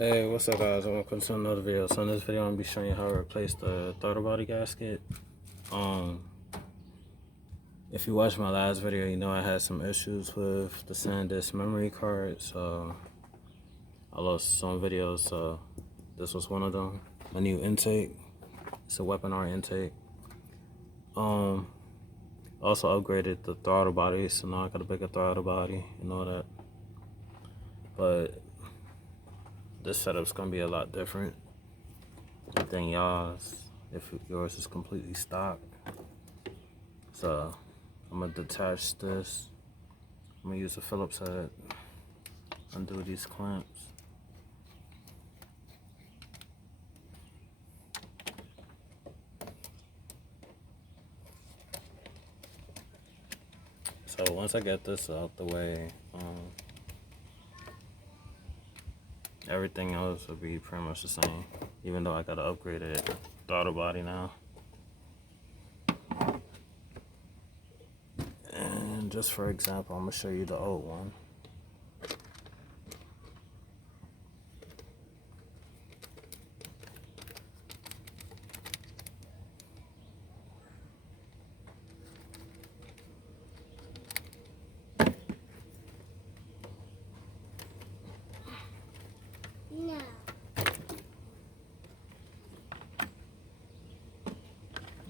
Hey, what's up guys? Welcome to another video. So in this video I'm going to be showing you how to replace the throttle body gasket. If you watched my last video, you know I had some issues with the SanDisk memory card, so I lost some videos, so this was one of them. A new intake. It's a weapon R intake. Also upgraded the throttle body, so now I got a bigger throttle body and all that. But this setup's gonna be a lot different than y'all's if yours is completely stock. So I'm gonna detach this. I'm gonna use a Phillips head, undo these clamps. So once I get this out the way, everything else will be pretty much the same, even though I got an upgraded throttle body now. And just for example, I'm gonna show you the old one.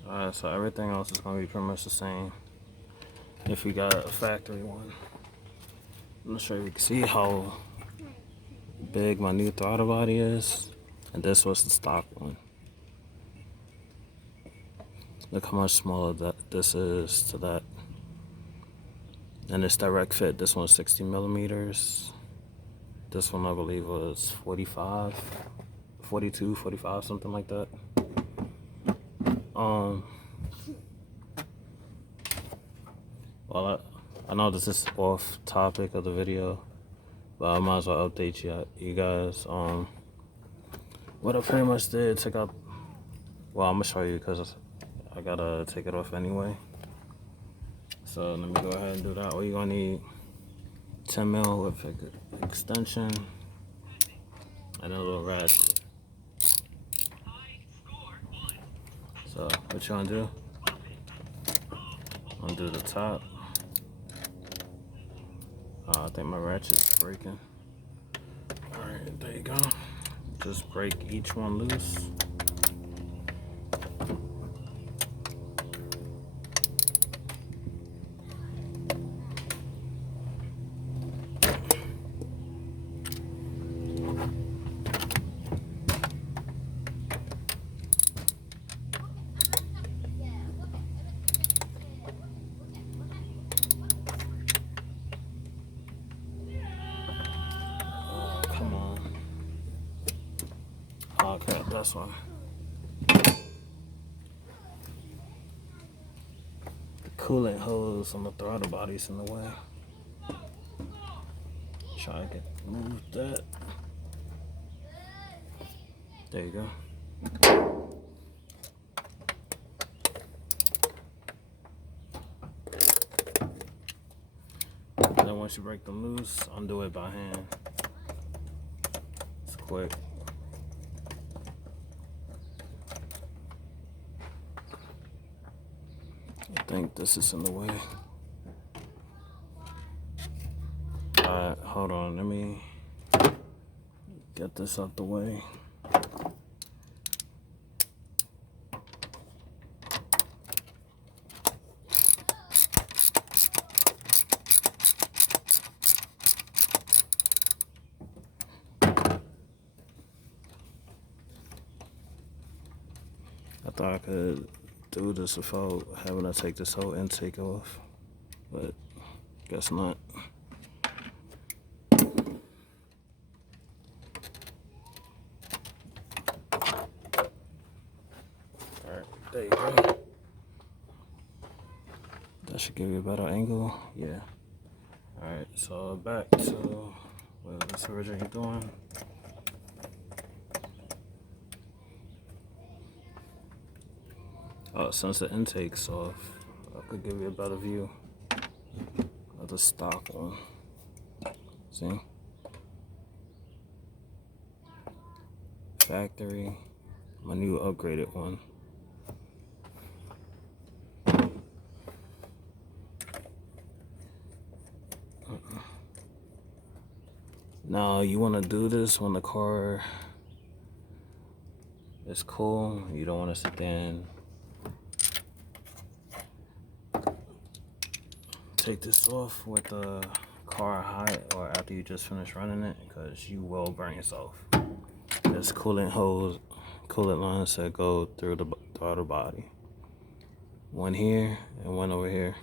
Alright, so everything else is going to be pretty much the same if you got a factory one. I'm going to show you, see how big my new throttle body is, and this was the stock one. Look how much smaller that this is to that. And it's direct fit. This one's 60 millimeters. This one I believe was 45, 42, 45, something like that. Well, I know this is off topic of the video, but I might as well update you guys. What I pretty much did, took up, well, I'm gonna show you because I gotta take it off anyway. So let me go ahead and do that. Well, you're gonna need 10 mil with extension and a little ratchet. So what you wanna do? Undo the top. I think my ratchet's breaking. Alright, there you go. Just break each one loose. Okay, that's one. The coolant hose on the throttle body's in the way. Try to move that. There you go. And then once you break them loose, undo it by hand. It's quick. I think this is in the way. Alright, hold on, let me get this out the way. I thought I could do this without having to take this whole intake off, but guess not. Alright, there you go. That should give you a better angle. Yeah. Alright, so back to what this originally doing. Since the intake's off, I could give you a better view of the stock one. See? factory, my new upgraded one. Now you want to do this when the car is cool. You don't want to sit there and take this off with the car hot or after you just finish running it, because you will burn yourself. There's coolant lines that go through the throttle body. One here and one over here.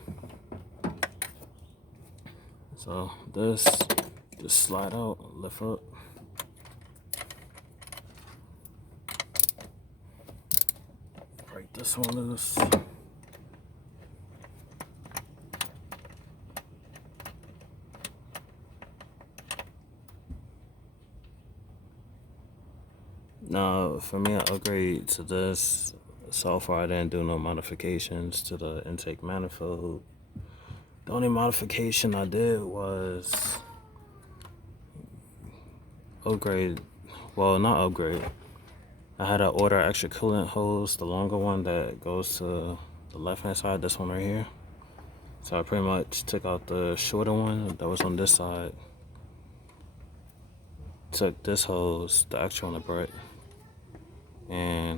So this just slide out, lift up. Break this one loose. Now, for me, I upgrade to this. So far, I didn't do no modifications to the intake manifold. The only modification I did was upgrade. Well, not upgrade. I had to order extra coolant hose, the longer one that goes to the left-hand side, this one right here. So I pretty much took out the shorter one that was on this side. Took this hose, the extra on the brick, and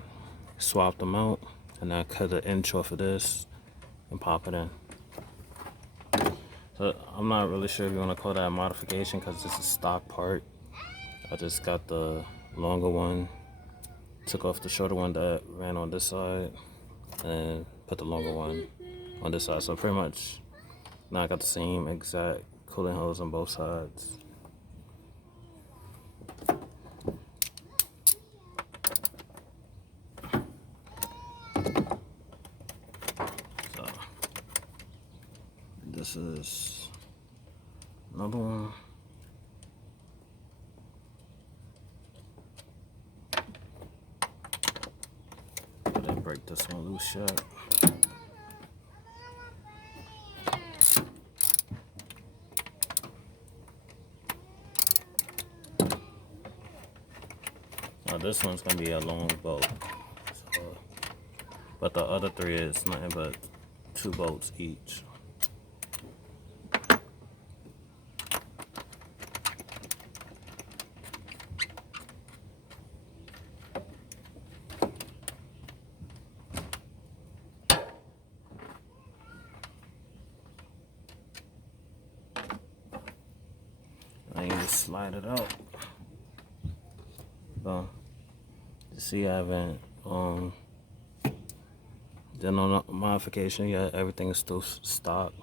swap them out, and I cut an inch off of this and pop it in. So I'm not really sure if you want to call that a modification, because this is a stock part. I just got the longer one, took off the shorter one that ran on this side, and put the longer one on this side. So pretty much now I got the same exact coolant hose on both sides. This is another one. I didn't break this one loose yet. Now this one's gonna be a long bolt, so, but the other three is nothing but 2 bolts each. I need to slide it out. So, you see, I haven't done no modification yet. Everything is still stock.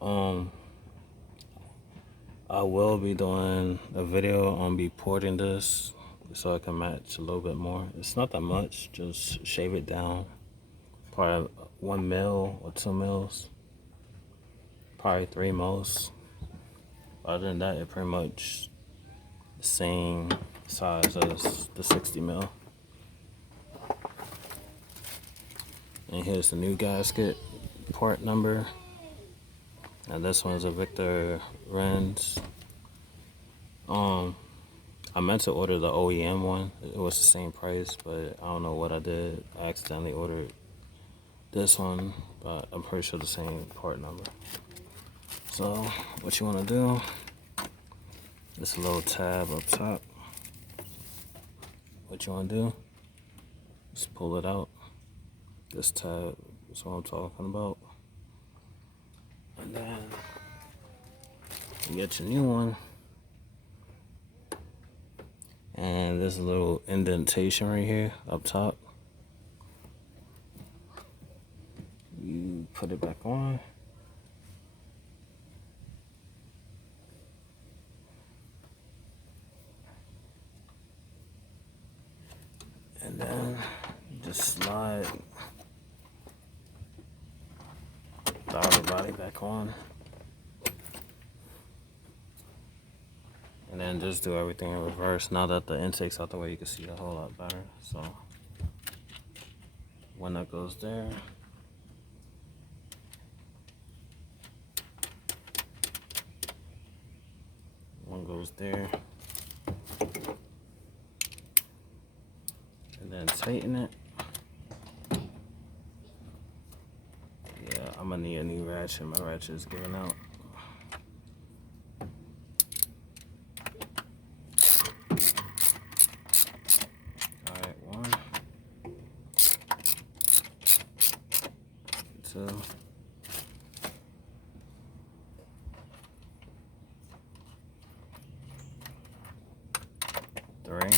I will be doing a video on be porting this so I can match a little bit more. It's not that much, just shave it down. Probably 1 mil or 2 mils. Probably 3 most. Other than that, it's pretty much the same size as the 60 mil. And here's the new gasket part number. And this one's a Victor Renz. I meant to order the OEM one. It was the same price, but I don't know what I did. I accidentally ordered this one, but I'm pretty sure the same part number. So what you want to do, this little tab up top, what you want to do is pull it out. This tab is what I'm talking about. And then you get your new one, and there's a little indentation right here up top. You put it back on. And then you just slide the outer body back on. And then just do everything in reverse. Now that the intake's out the way, you can see a whole lot better. So when that goes there, one goes there. tighten it. Yeah, I'm gonna need a new ratchet. My ratchet is giving out. Alright, 1, 2. 3.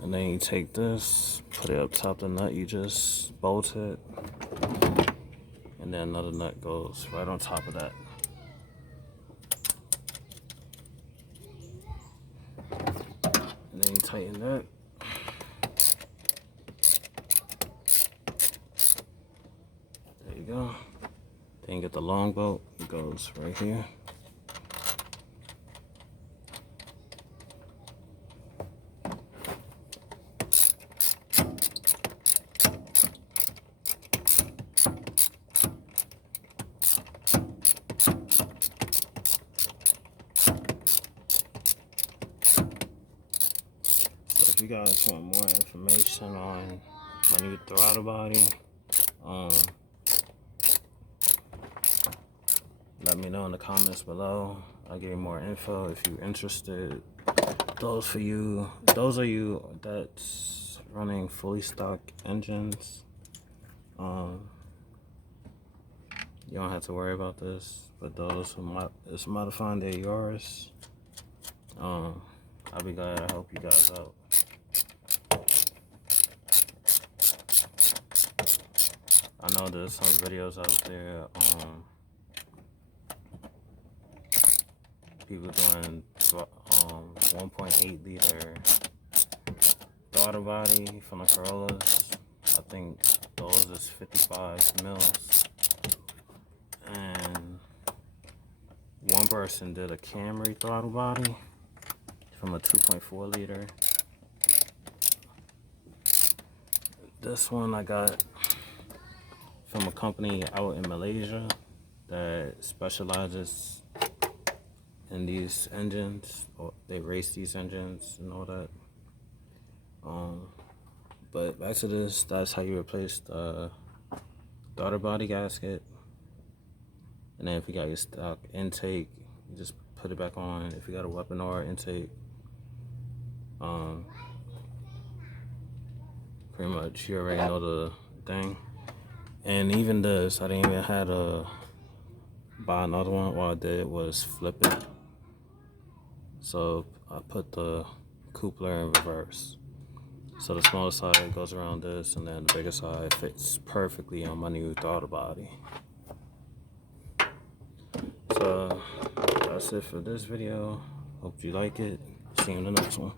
And then you take this, put it up top of the nut, you just bolt it, and then another nut goes right on top of that. And then you tighten that. There you go. Then you get the long bolt, it goes right here. If you guys want more information on my new throttle body, let me know in the comments below. I'll give you more info if you're interested. Those of you that's running fully stock engines, you don't have to worry about this. But those who is modifying their Yaris, I'll be glad to help you guys out. I know there's some videos out there, people doing 1.8 liter throttle body from the Corollas. I think those is 55 mils. And one person did a Camry throttle body from a 2.4 liter. This one I got from a company out in Malaysia that specializes in these engines, or they race these engines and all that. But back to this, that's how you replace the throttle body gasket. And then if you got your stock intake, you just put it back on. If you got a weapon or intake, pretty much you already know the thing. And even this, I didn't even have to buy another one. All I did was flip it. So I put the coupler in reverse. So the smaller side goes around this, and then the bigger side fits perfectly on my new throttle body. So that's it for this video. Hope you like it. See you in the next one.